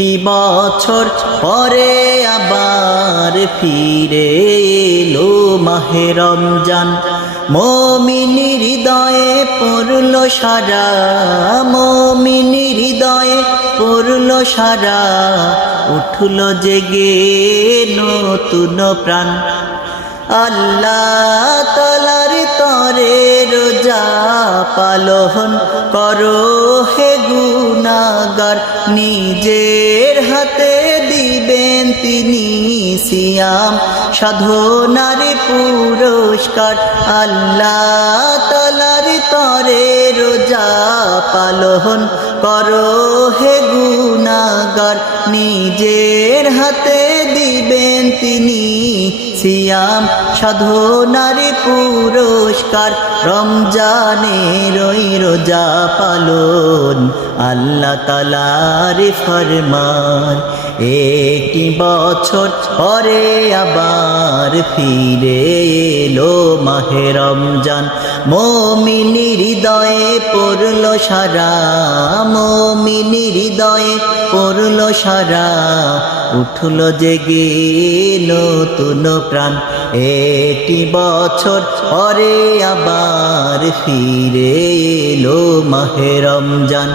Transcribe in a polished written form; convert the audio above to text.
একটি বছর পরে আবার ফিরে এলো মাহে রমজান। মুমিনি হৃদয়ে পড়ল সারা, মুমিনি হৃদয়ে পড়ল সারা, উঠল জেগে নতুন প্রাণ। আল্লাহ তাআলার তরে রোজা পালন করো হে গুনাহগার, নিজের হাতে দিবেন তিনি সিয়াম সাধনার পুরস্কার। আল্লাহ তাআলার তরে রোজা পালন করো হে গুনাহগার, নিজের হাতে দিবেন তিনি সিয়াম সাধনার পুরস্কার। রমজানের ওই রোজা পালন আল্লাহ তাআলার ফরমান। একটি বছর পরে আবার ফিরে এলো মাহে রমজান। মুমিনি হৃদয়ে পড়ল সারা, মুমিনি হৃদয়ে পড়ল সারা, উঠল জেগে নতুন প্রাণ। একটি বছর পরে আবার ফিরে এলো মাহে রমজান।